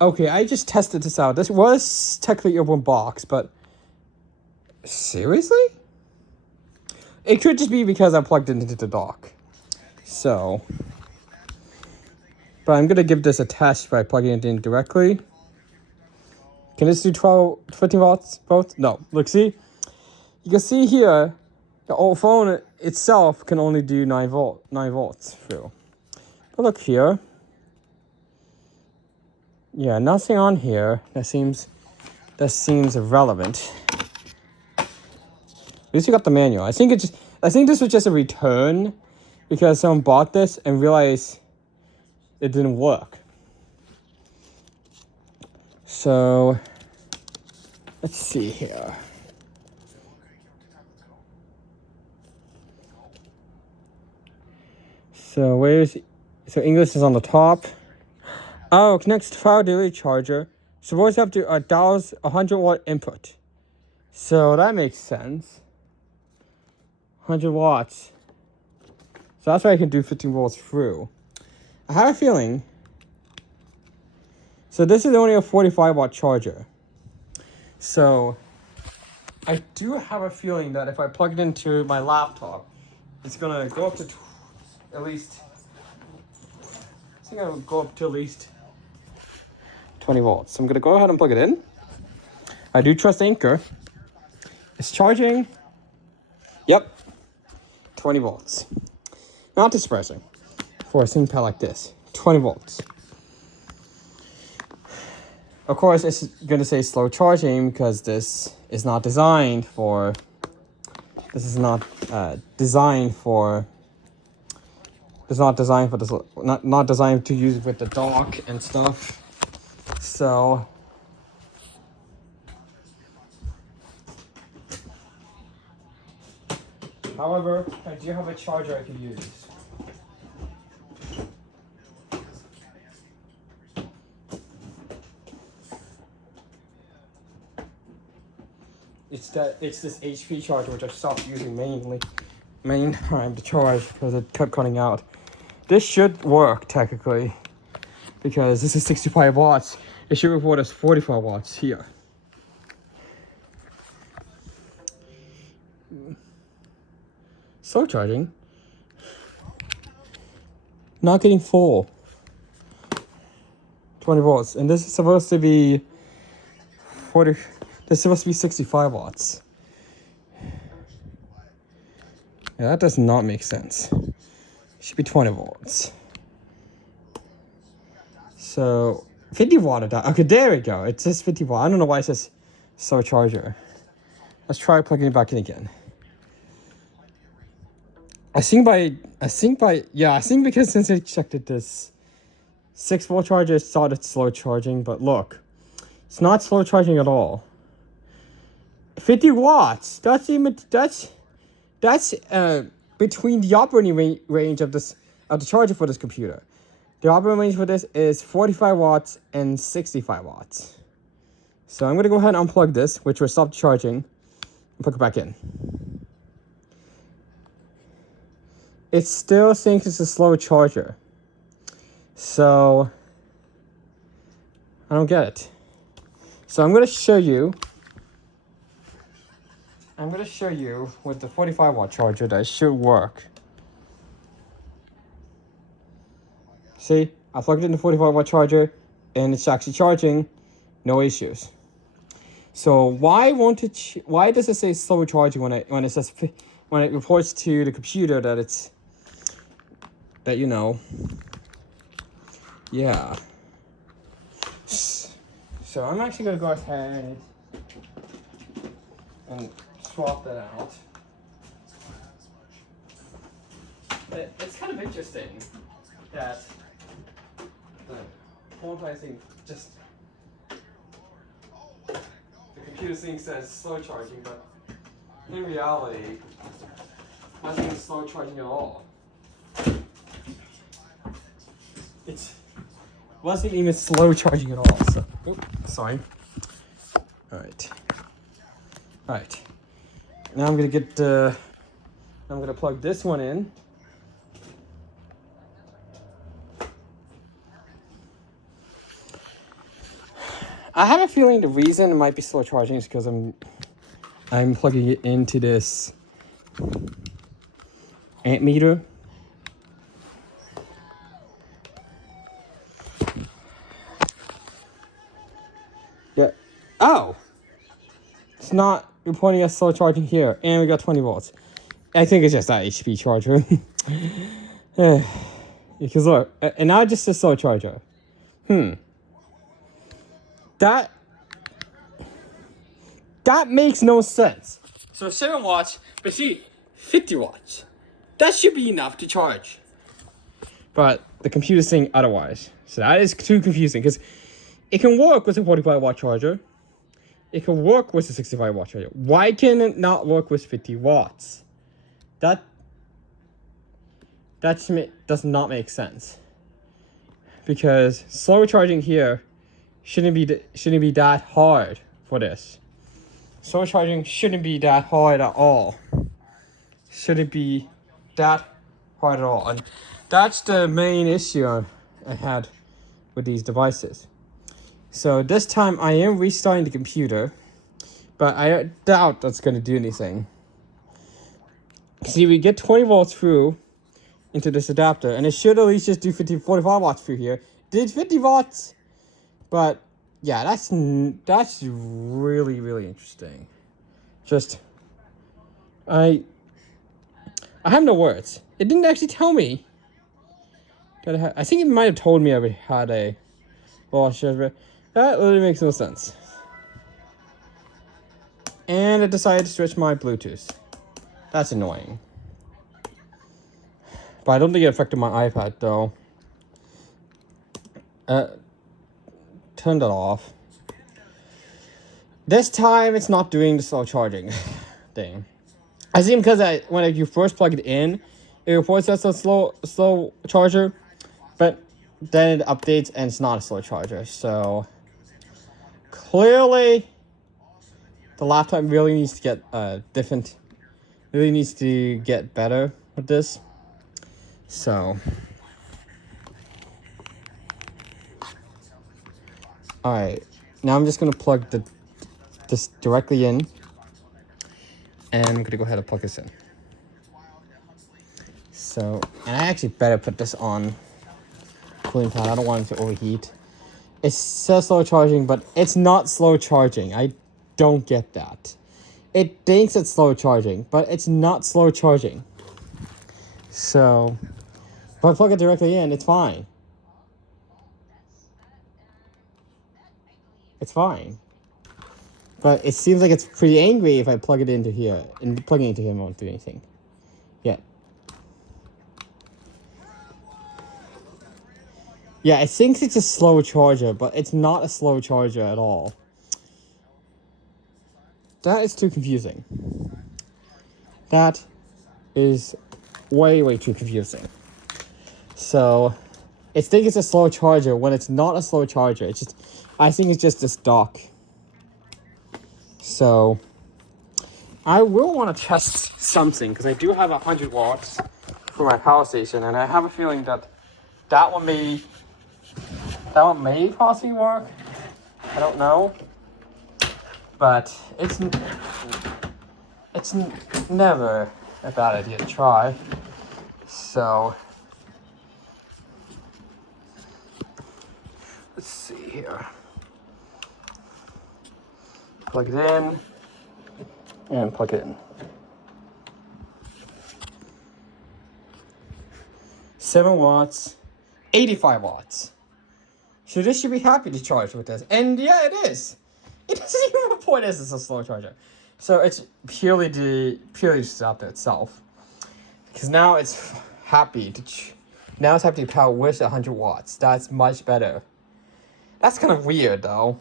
Okay, I just tested this out. This was technically an open box, but seriously? It could just be because I plugged it into the dock. So, but I'm gonna give this a test by plugging it in directly. Can this do 15 watts both? No. Look, see? You can see here, the old phone itself can only do 9 volts through. But look here. Yeah, nothing on here. That seems irrelevant. At least you got the manual. I think this was just a return because someone bought this and realized it didn't work. So let's see here. So English is on the top. Oh, connects to power daily charger. Supposed to have to 100 watt input. So that makes sense. 100 watts. So that's why I can do 15 volts through. I have a feeling. So this is only a 45 watt charger. So I do have a feeling that if I plug it into my laptop, it's gonna go up to at least. I think it'll go up to at least 20 volts. So I'm gonna go ahead and plug it in. I do trust Anchor. It's charging. Yep. 20 volts. Not too surprising for a ThinkPad like this. 20 volts. Of course, it's going to say slow charging because this is not designed for. This is not designed for. It's not designed for this. Not designed to use with the dock and stuff. So. However, I do have a charger I can use. It's this HP charger which I stopped using main time to charge because it kept cutting out. This should work technically because this is 65 watts. It should report as 45 watts here. Slow charging. Not getting full. 20 volts, and this is supposed to be 40. This is supposed to be 65 watts. Yeah, that does not make sense. It should be 20 volts. So 50 watt. Okay, there we go. It says 50 watt. I don't know why it says slow charger. Let's try plugging it back in again. I think because since I checked it, this 6 volt charger, it started slow charging, but look, it's not slow charging at all. 50 watts. That's between the operating range of the charger for this computer. The operating range for this is 45 watts and 65 watts. So I'm gonna go ahead and unplug this, which will stop charging, and plug it back in. It still thinks it's a slow charger. So I don't get it. So I'm gonna show you with the 45 watt charger that it should work. See, I plugged it in the 45 watt charger and it's actually charging, no issues. So why does it say slow charging when it reports to the computer that it's yeah. So I'm actually gonna go ahead and swap that out. It's kind of interesting that the phone thing just the computer thing says slow charging, but in reality, nothing is slow charging at all. It wasn't even slow charging at all. So, sorry. All right. Now I'm gonna plug this one in. I have a feeling the reason it might be slow charging is because I'm plugging it into this amp meter. Yeah. Oh! It's not reporting as slow charging here. And we got 20 volts. I think it's just that HP charger. Because look, and now just a slow charger. That makes no sense. So 7 watts, but see, 50 watts. That should be enough to charge. But the computer's saying otherwise. So that is too confusing because it can work with a 45 watt charger. It can work with a 65 watt charger. Why can it not work with 50 watts? That does not make sense. Because slow charging here shouldn't be that hard for this. Slow charging shouldn't be that hard at all. Shouldn't be that hard at all. And that's the main issue I had with these devices. So this time I am restarting the computer, but I doubt that's going to do anything. See, we get 20 volts through into this adapter, and it should at least just do 45 watts through here. Did 50 watts, but yeah, that's really, really interesting. Just, I have no words. It didn't actually tell me that I think it might have told me I had a charger. That literally makes no sense. And it decided to switch my Bluetooth. That's annoying. But I don't think it affected my iPad though. Turned it off. This time it's not doing the slow charging thing. I think because when you first plug it in, it reports that's a slow charger, but then it updates and it's not a slow charger. So clearly the laptop really needs to get really needs to get better with this. So alright, now I'm just gonna plug this directly in, and I'm gonna go ahead and plug this in. So, and I actually better put this on cooling pad. I don't want it to overheat. It says slow charging, but it's not slow charging. I don't get that. It thinks it's slow charging, but it's not slow charging. So, if I plug it directly in, it's fine. It's fine. But it seems like it's pretty angry if I plug it into here. And plugging it into here won't do anything. Yet. Yeah, it thinks it's a slow charger, but it's not a slow charger at all. That is too confusing. That is way, way too confusing. So, it thinks it's a slow charger when it's not a slow charger. It's just, I think it's just this dock. So, I will want to test something because I do have 100 watts for my power station, and I have a feeling that one may possibly work. I don't know, but it's never a bad idea to try. So, let's see here. Plug it in and plug it in. 7 watts, 85 watts. So this should be happy to charge with this. And yeah, it is. It doesn't even report this as a slow charger. So it's purely just out there itself. Because now it's happy to power with 100 watts. That's much better. That's kind of weird though.